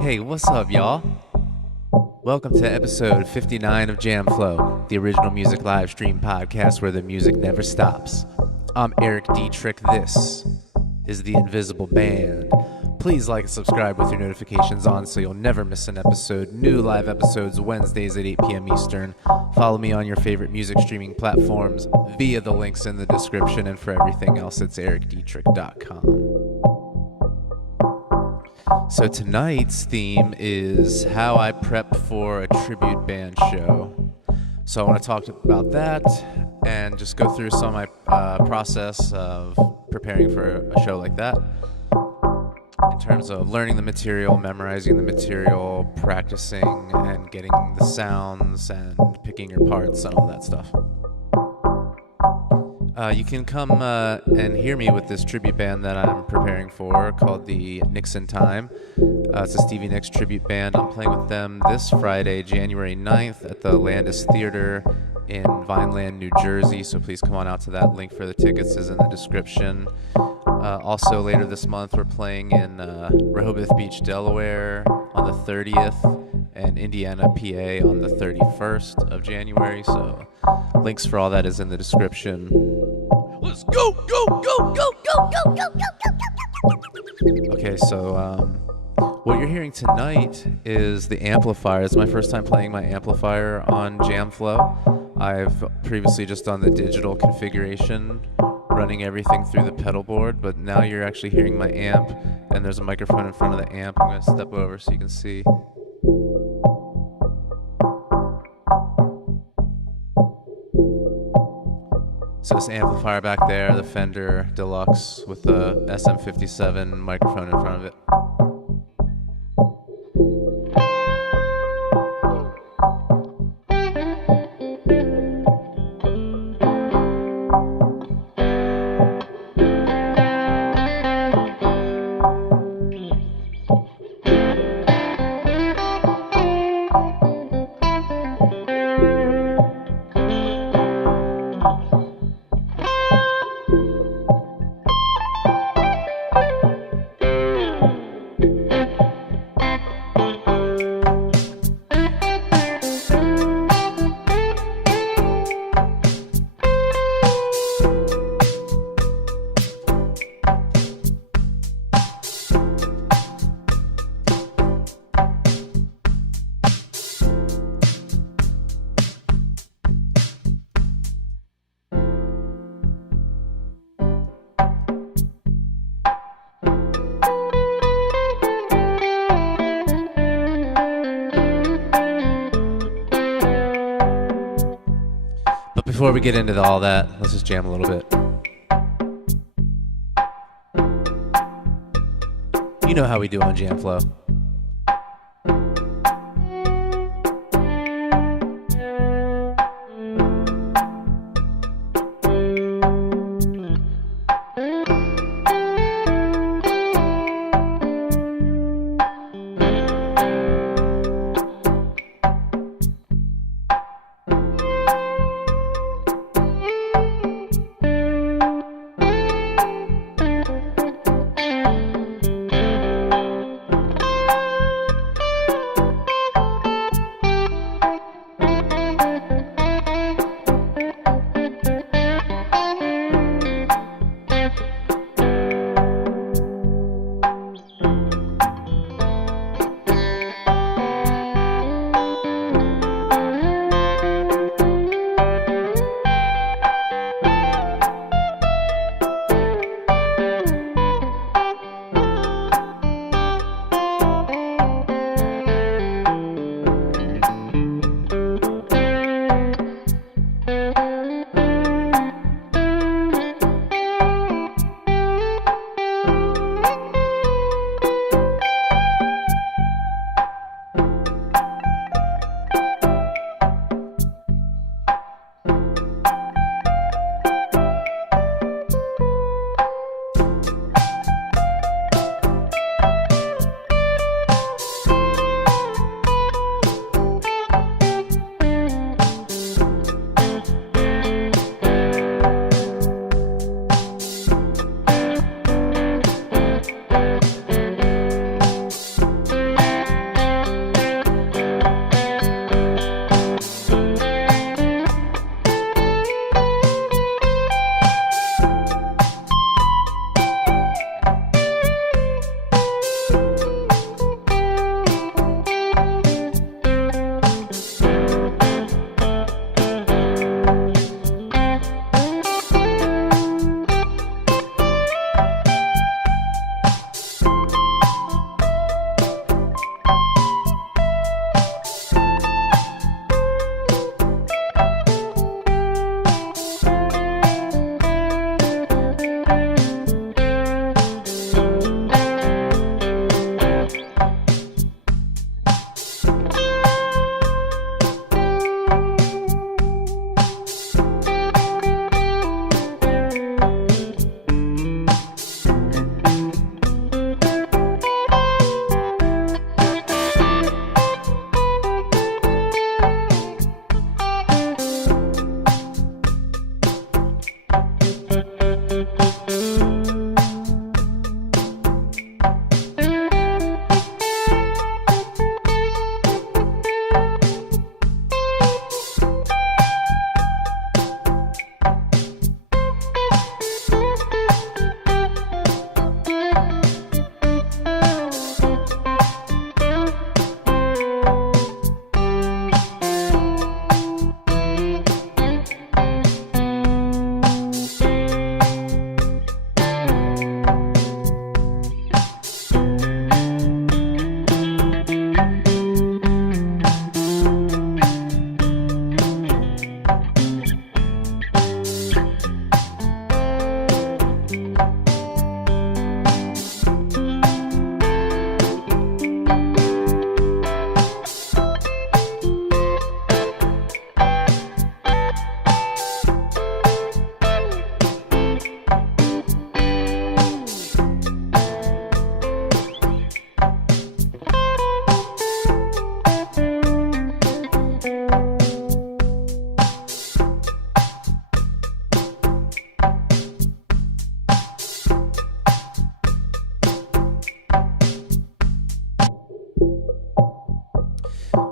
Hey, what's up, y'all? Welcome to episode 59 of Jam Flow, the original music live stream podcast where the music never stops. I'm Eric Deatrick. This is The Invisible Band. Please like and subscribe with your notifications on so you'll never miss an episode. New live episodes Wednesdays at 8 p.m. Eastern. Follow me on your favorite music streaming platforms via the links in the description, and for everything else, it's ericdeatrick.com. So tonight's theme is how I prep for a tribute band show. So I want to talk about that and just go through some of my process of preparing for a show like that. In terms of learning the material, memorizing the material, practicing and getting the sounds and picking your parts and all that stuff. You can come and hear me with this tribute band that I'm preparing for called the Nicks in Time. It's a Stevie Nicks tribute band. I'm playing with them this Friday, January 9th at the Landis Theater in Vineland, New Jersey. So please come on out to that. Link for the tickets is in the description. Also later this month we're playing in Rehoboth Beach, Delaware on the 30th and Indiana, PA on the 31st of January. So links for all that is in the description. Let's go, go, go, go, go, go, go, go, go, go. Okay, so what you're hearing tonight is the amplifier. It's my first time playing my amplifier on Jamflow. I've previously just done the digital configuration, running everything through the pedal board, but now you're actually hearing my amp, and there's a microphone in front of the amp. I'm going to step over so you can see. So this amplifier back there, the Fender Deluxe with the SM57 microphone in front of it. Before we get into all that, let's just jam a little bit. You know how we do on Jamflow.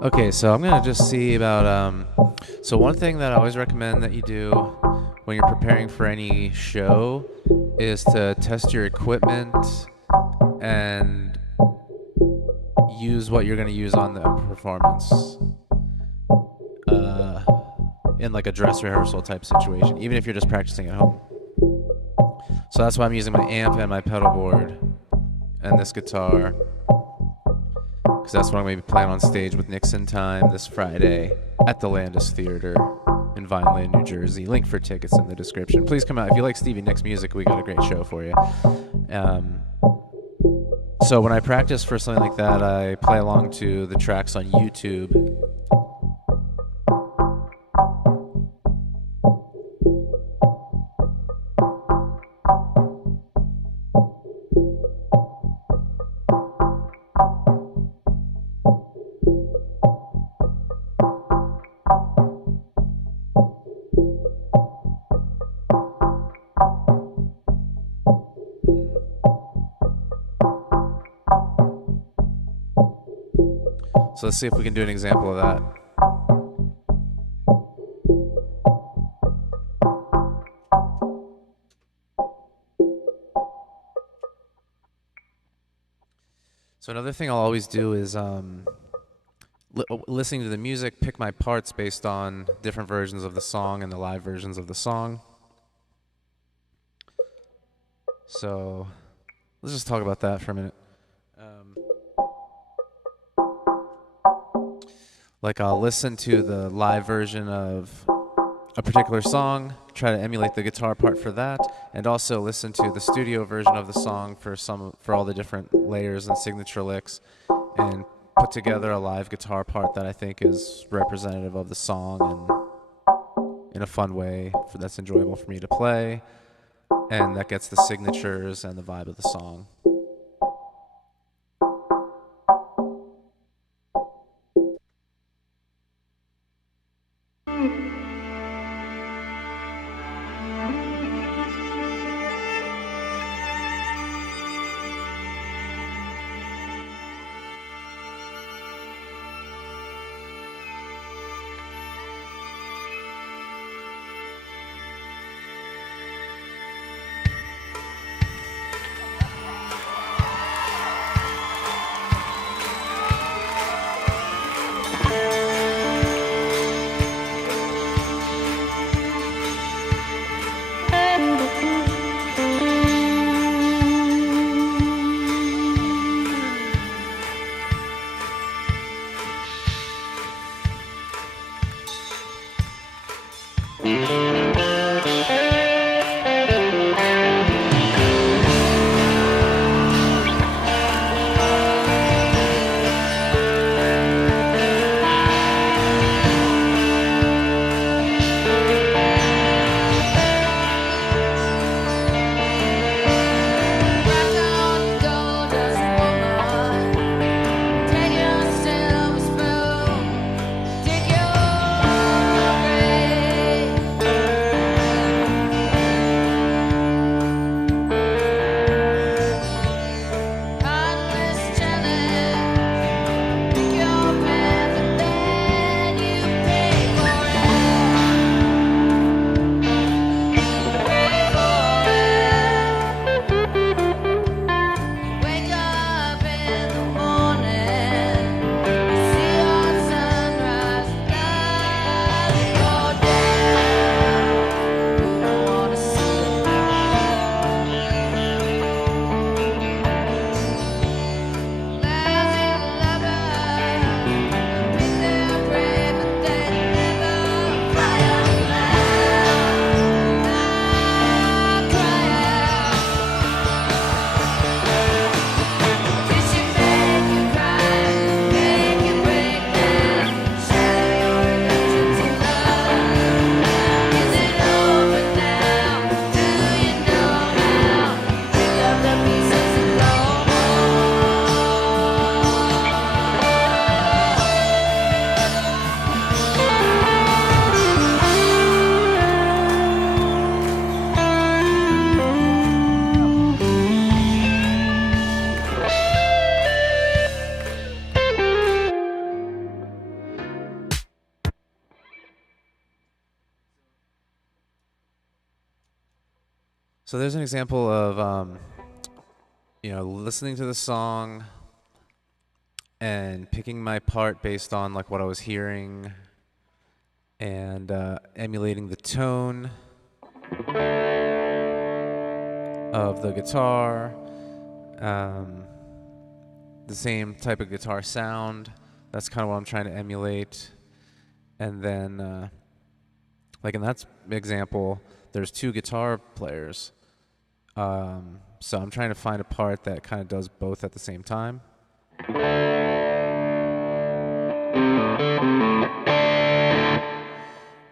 Okay, so I'm gonna just see about. So one thing that I always recommend that you do when you're preparing for any show is to test your equipment and use what you're gonna use on the performance. Uh, in like a dress rehearsal type situation, even if you're just practicing at home. So that's why I'm using my amp and my pedal board and this guitar, because that's what I'm going to be playing on stage with Nicks in Time this Friday at the Landis Theater in Vineland, New Jersey. Link for tickets in the description. Please come out. If you like Stevie Nicks music, we got a great show for you. So when I practice for something like that, I play along to the tracks on YouTube. So let's see if we can do an example of that. So another thing I'll always do is listening to the music, pick my parts based on different versions of the song and the live versions of the song. So let's just talk about that for a minute. Like I'll listen to the live version of a particular song, try to emulate the guitar part for that, and also listen to the studio version of the song for all the different layers and signature licks, and put together a live guitar part that I think is representative of the song and in a fun way that's enjoyable for me to play, and that gets the signatures and the vibe of the song. So there's an example of, listening to the song and picking my part based on like what I was hearing and emulating the tone of the guitar, the same type of guitar sound. That's kind of what I'm trying to emulate. And then, like in that example, there's two guitar players. So I'm trying to find a part that kind of does both at the same time.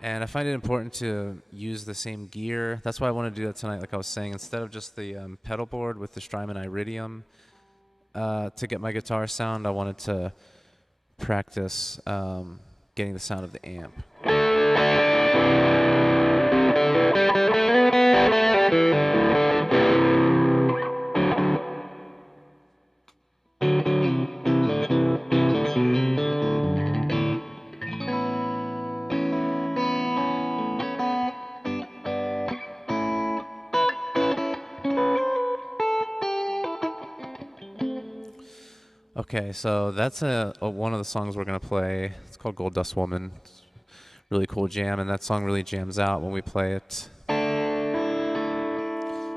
And I find it important to use the same gear. That's why I want to do that tonight, like I was saying. Instead of just the pedal board with the Strymon Iridium to get my guitar sound, I wanted to practice getting the sound of the amp. Okay, so that's one of the songs we're going to play. It's called Gold Dust Woman. It's a really cool jam, and that song really jams out when we play it.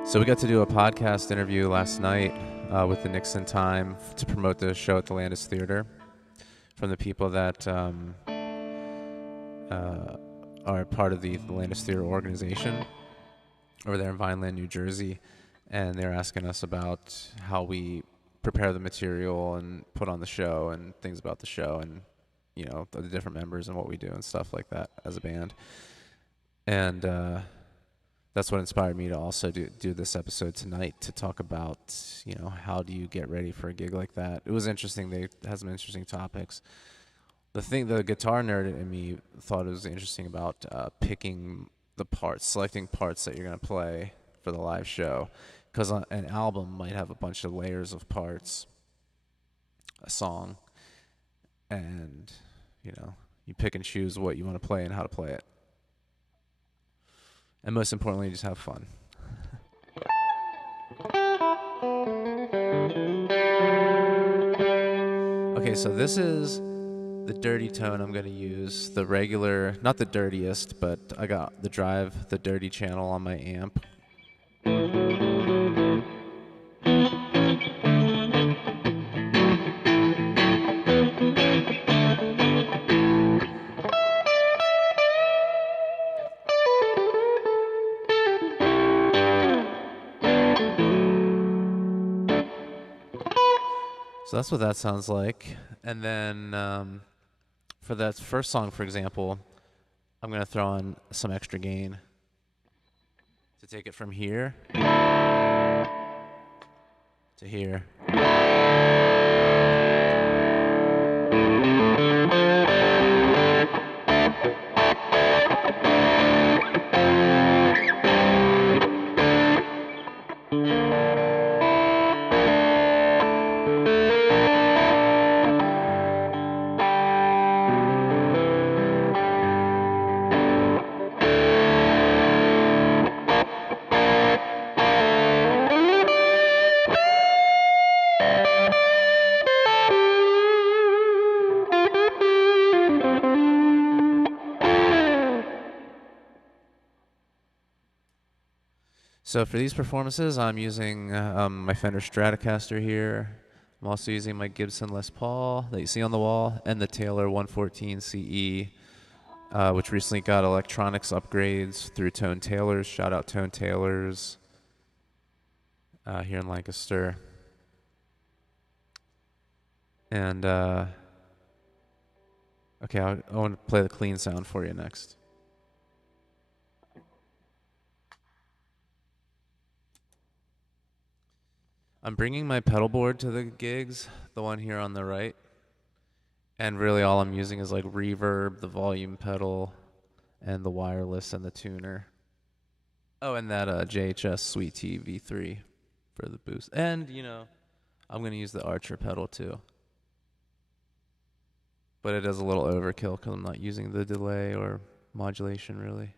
So we got to do a podcast interview last night with the Nicks in Time to promote the show at the Landis Theater from the people that are part of the Landis Theater organization over there in Vineland, New Jersey. And they're asking us about how we prepare the material and put on the show and things about the show and, you know, the different members and what we do and stuff like that as a band. And that's what inspired me to also do this episode tonight, to talk about, you know, how do you get ready for a gig like that. It was interesting. They had some interesting topics. The guitar nerd in me thought it was interesting about picking the parts, selecting parts that you're going to play for the live show. Because an album might have a bunch of layers of parts, a song, and, you know, you pick and choose what you want to play and how to play it. And most importantly, just have fun. Okay, so this is the dirty tone I'm going to use. The regular, not the dirtiest, but I got the drive, the dirty channel on my amp. So that's what that sounds like. And then for that first song, for example, I'm going to throw on some extra gain to take it from here to here. So for these performances, I'm using my Fender Stratocaster here. I'm also using my Gibson Les Paul that you see on the wall, and the Taylor 114 CE, which recently got electronics upgrades through Tone Tailors. Shout out Tone Tailors here in Lancaster. And okay, I want to play the clean sound for you next. I'm bringing my pedal board to the gigs, the one here on the right. And really all I'm using is like reverb, the volume pedal, and the wireless and the tuner. Oh, and that JHS Sweet Tea V3 for the boost. And, you know, I'm going to use the Archer pedal too. But it is a little overkill because I'm not using the delay or modulation really.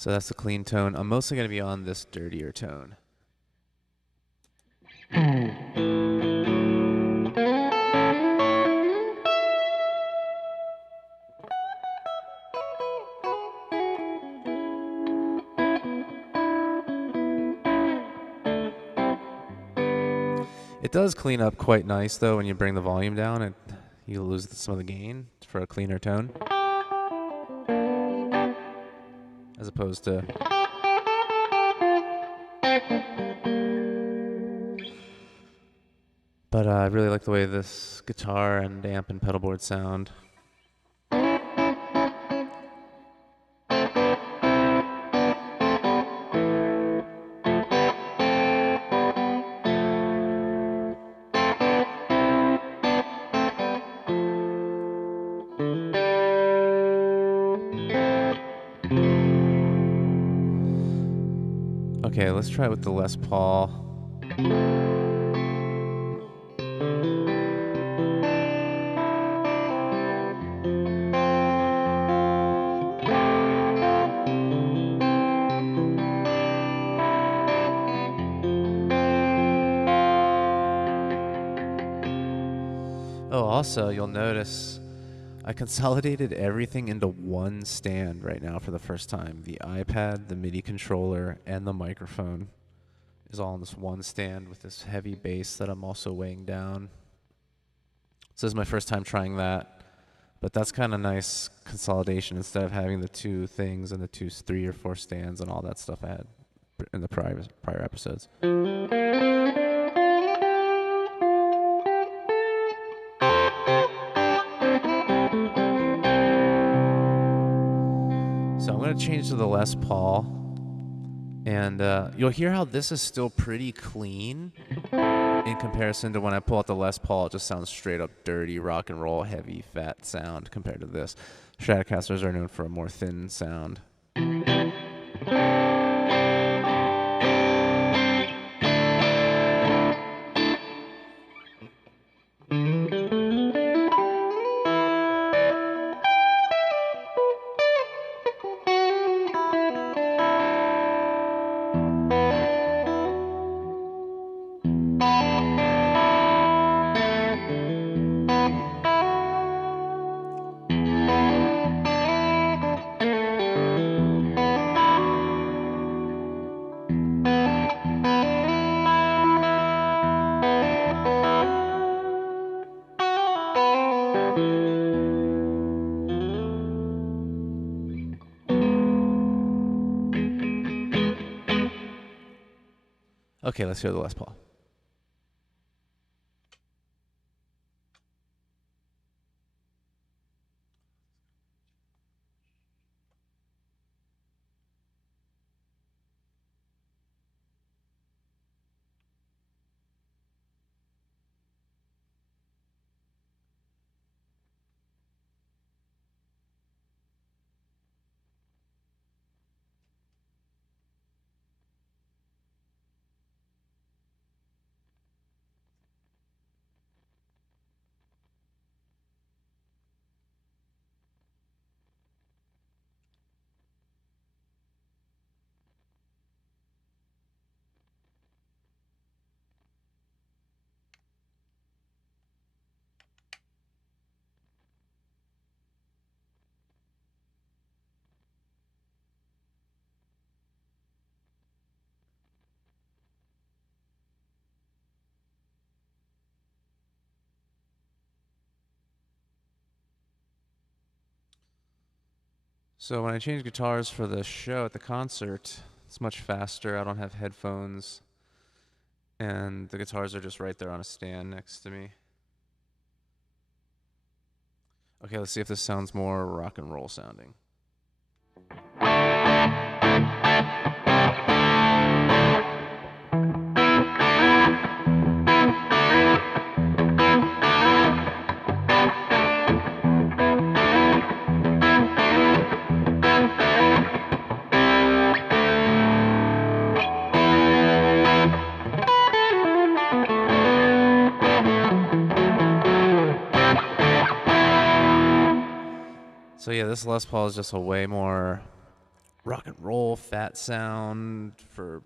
So that's the clean tone. I'm mostly going to be on this dirtier tone. It does clean up quite nice, though, when you bring the volume down and you lose some of the gain for a cleaner tone. As opposed to... But I really like the way this guitar and amp and pedal board sound. Okay, let's try it with the Les Paul. Oh, also, you'll notice I consolidated everything into one stand right now for the first time. The iPad, the MIDI controller, and the microphone is all in this one stand with this heavy bass that I'm also weighing down. So this is my first time trying that, but that's kind of nice consolidation instead of having the two things and the 3 or 4 stands and all that stuff I had in the prior episodes. So I'm going to change to the Les Paul, and you'll hear how this is still pretty clean in comparison to when I pull out the Les Paul. It just sounds straight up dirty, rock and roll, heavy, fat sound compared to this. Stratocasters are known for a more thin sound. Okay, let's hear the Les Paul. So when I change guitars for the show at the concert, it's much faster. I don't have headphones, and the guitars are just right there on a stand next to me. Okay, let's see if this sounds more rock and roll sounding. So yeah, this Les Paul is just a way more rock and roll, fat sound for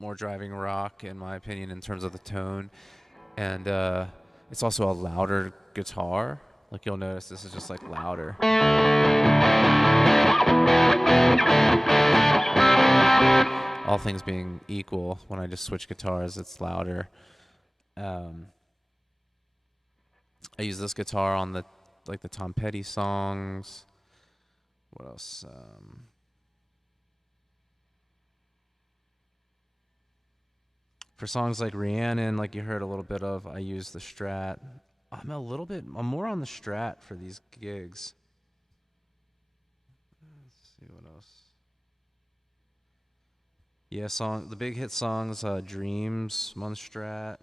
more driving rock, in my opinion, in terms of the tone. And it's also a louder guitar. Like you'll notice this is just like louder. All things being equal, when I just switch guitars, it's louder. I use this guitar on the Tom Petty songs. What else? For songs like Rhiannon, like you heard a little bit of, I use the Strat. I'm more on the Strat for these gigs. Let's see what else. Yeah, the big hit songs, Dreams, I'm on the Strat.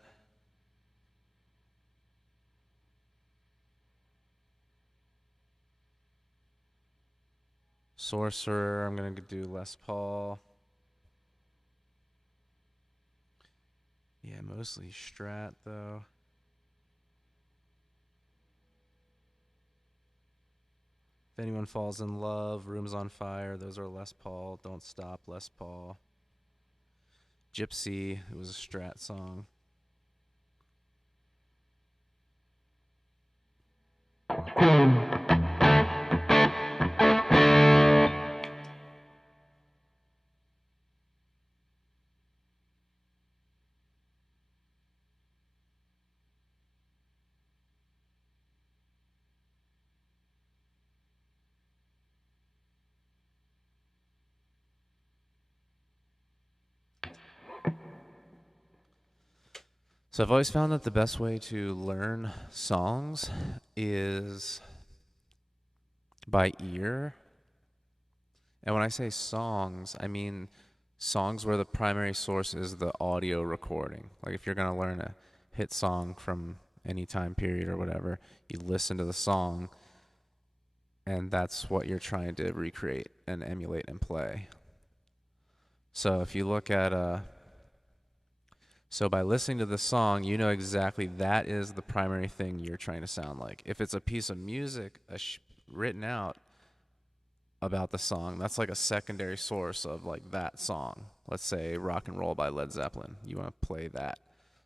Sorcerer, I'm gonna do Les Paul. Yeah, mostly Strat though. If Anyone Falls in Love, Rooms on Fire, those are Les Paul. Don't Stop, Les Paul. Gypsy, it was a Strat song. So I've always found that the best way to learn songs is by ear. And when I say songs, I mean songs where the primary source is the audio recording. Like if you're going to learn a hit song from any time period or whatever, you listen to the song, and that's what you're trying to recreate and emulate and play. So if you look at so by listening to the song, you know exactly that is the primary thing you're trying to sound like. If it's a piece of music written out about the song, that's like a secondary source of like that song. Let's say Rock and Roll by Led Zeppelin. You want to play that.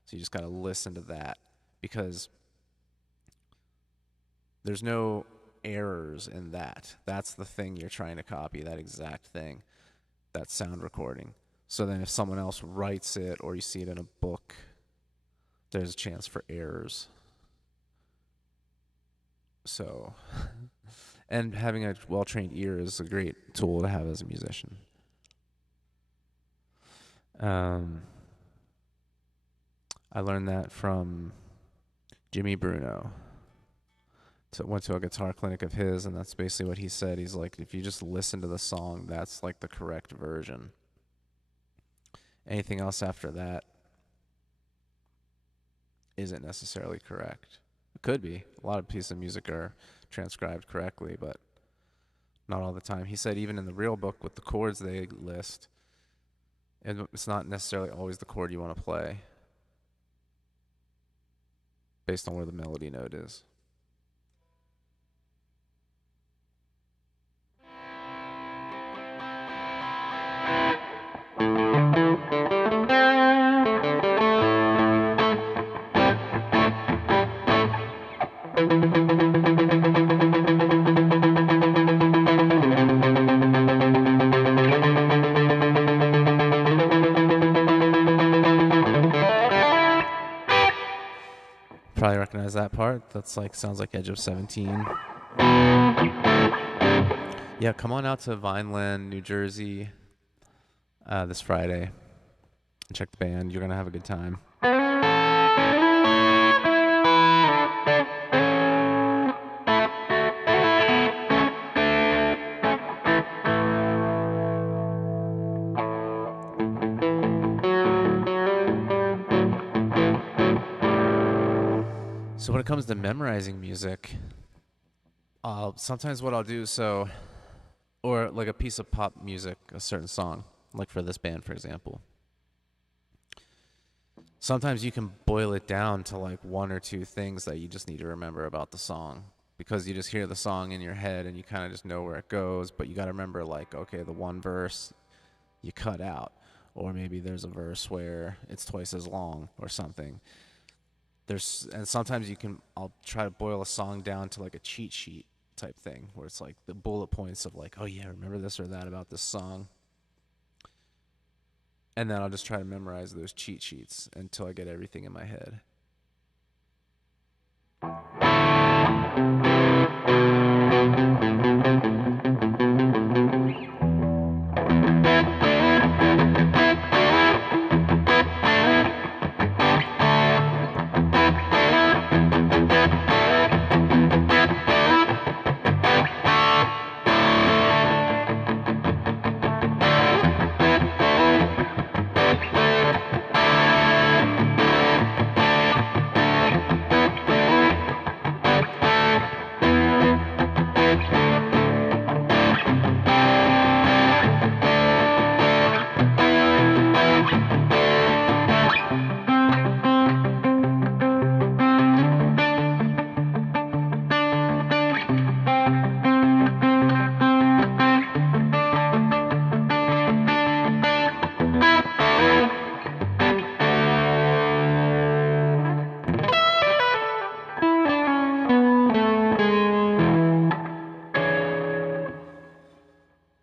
So you just got to listen to that, because there's no errors in that. That's the thing you're trying to copy, that exact thing, that sound recording. So then if someone else writes it or you see it in a book, there's a chance for errors. So, and having a well-trained ear is a great tool to have as a musician. I learned that from Jimmy Bruno. So went to a guitar clinic of his, and that's basically what he said. He's like, if you just listen to the song, that's like the correct version. Anything else after that isn't necessarily correct. It could be. A lot of pieces of music are transcribed correctly, but not all the time. He said even in the real book with the chords they list, it's not necessarily always the chord you want to play based on where the melody note is. Probably recognize that part. That's like, sounds like Edge of 17. Yeah, come on out to Vineland, New Jersey this Friday and check the band. You're going to have a good time. So when it comes to memorizing music, sometimes what I'll do, or like a piece of pop music, a certain song, like for this band, for example. Sometimes you can boil it down to like one or two things that you just need to remember about the song. because you just hear the song in your head and you kind of just know where it goes, but you got to remember, like, okay, the one verse you cut out, or maybe there's a verse where it's twice as long or something. And sometimes I'll try to boil a song down to like a cheat sheet type thing, where it's like the bullet points of like, oh yeah, remember this or that about this song. And then I'll just try to memorize those cheat sheets until I get everything in my head.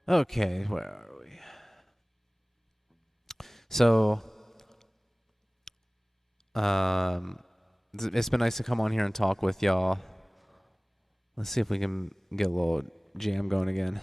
Okay, where are we? So, it's been nice to come on here and talk with y'all. Let's see if we can get a little jam going again.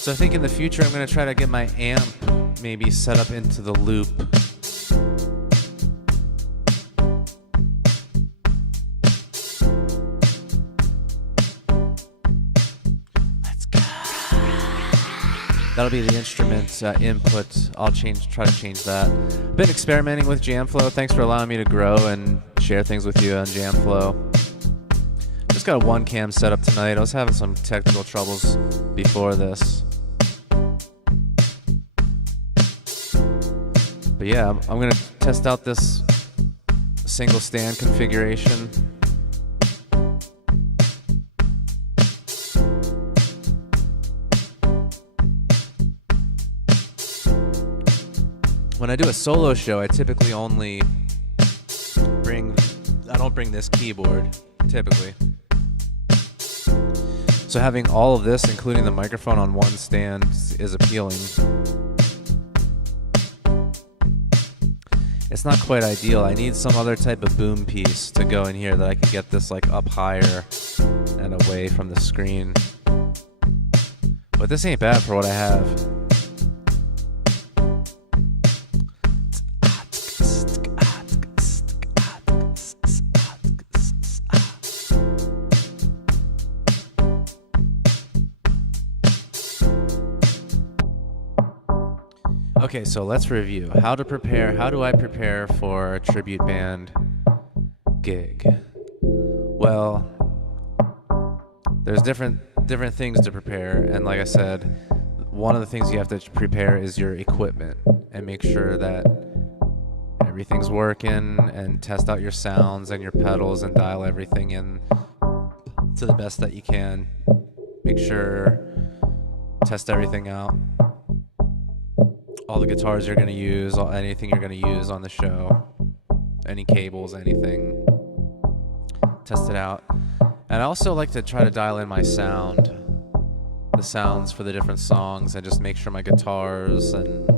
So I think in the future I'm going to try to get my amp maybe set up into the loop. Let's go. That'll be the instrument input. I'll try to change that. Been experimenting with Jamflow. Thanks for allowing me to grow and share things with you on Jamflow. Just got a one cam setup tonight. I was having some technical troubles before this. But yeah, I'm going to test out this single stand configuration. When I do a solo show, I typically only I don't bring this keyboard, typically. So having all of this, including the microphone on one stand, is appealing. It's not quite ideal. I need some other type of boom piece to go in here that I can get this like up higher and away from the screen. But this ain't bad for what I have. Okay, so let's review. How do I prepare for a tribute band gig? Well, there's different things to prepare, and like I said, one of the things you have to prepare is your equipment and make sure that everything's working, and test out your sounds and your pedals and dial everything in to the best that you can. Make sure, test everything out. All the guitars you're going to use, anything you're going to use on the show, any cables, anything, test it out. And I also like to try to dial in my sound, the sounds for the different songs, and just make sure my guitars and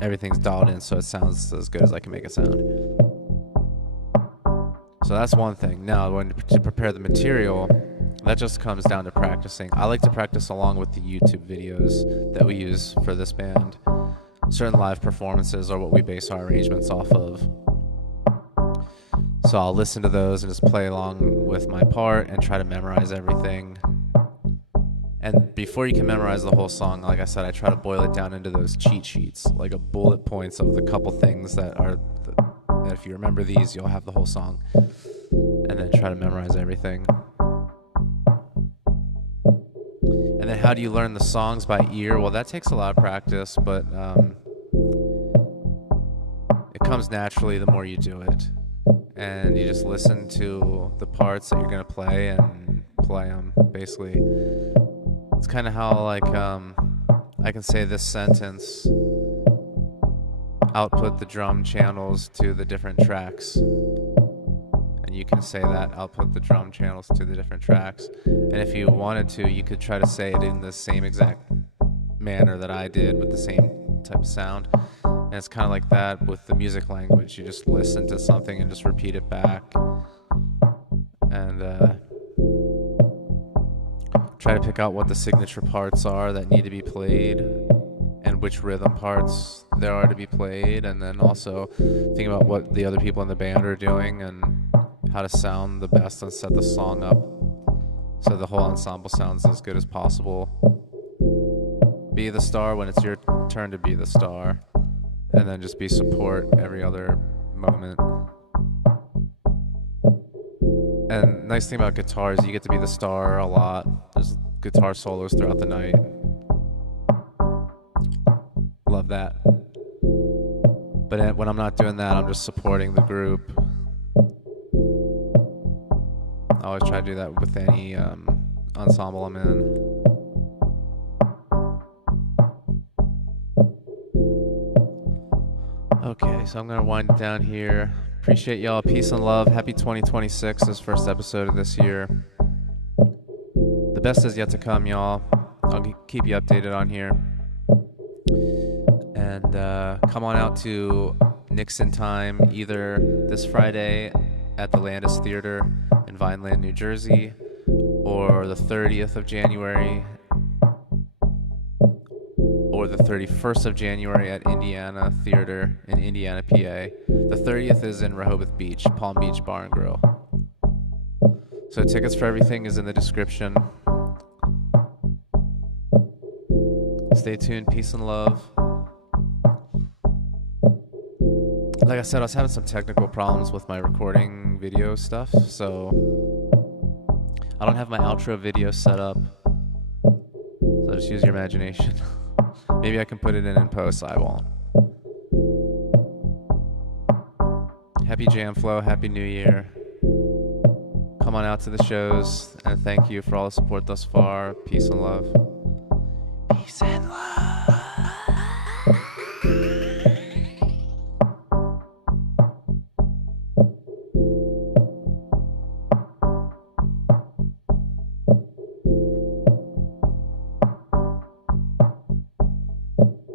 everything's dialed in so it sounds as good as I can make it sound. So that's one thing. Now, to prepare the material, that just comes down to practicing. I like to practice along with the YouTube videos that we use for this band. Certain live performances are what we base our arrangements off of. So I'll listen to those and just play along with my part and try to memorize everything. And before you can memorize the whole song, like I said, I try to boil it down into those cheat sheets, like a bullet points of the couple things that if you remember these, you'll have the whole song. And then try to memorize everything. And then how do you learn the songs by ear? Well, that takes a lot of practice, but it comes naturally the more you do it. And you just listen to the parts that you're going to play and play them, basically. It's kind of how, like, I can say this sentence, output the drum channels to the different tracks. And you can say that, output the drum channels to the different tracks. And if you wanted to, you could try to say it in the same exact manner that I did with the same type of sound. And it's kind of like that with the music language. You just listen to something and just repeat it back. And try to pick out what the signature parts are that need to be played and which rhythm parts there are to be played. And then also think about what the other people in the band are doing and how to sound the best and set the song up so the whole ensemble sounds as good as possible. Be the star when it's your turn to be the star, and then just be support every other moment. And nice thing about guitar is you get to be the star a lot. There's guitar solos throughout the night. Love that. But when I'm not doing that, I'm just supporting the group. I always try to do that with any ensemble I'm in. Okay, so I'm going to wind it down here. Appreciate y'all. Peace and love. Happy 2026, this first episode of this year. The best is yet to come, y'all. I'll keep you updated on here. And come on out to Nicks in Time either this Friday at the Landis Theater in Vineland, New Jersey, or the 30th of January for the 31st of January at Indiana Theater in Indiana, PA. The 30th is in Rehoboth Beach, Palm Beach Bar and Grill. So tickets for everything is in the description. Stay tuned. Peace and love. Like I said, I was having some technical problems with my recording video stuff, so I don't have my outro video set up. So just use your imagination. Maybe I can put it in post. I won't. Happy Jam Flow. Happy New Year. Come on out to the shows, and thank you for all the support thus far. Peace and love. Peace and love.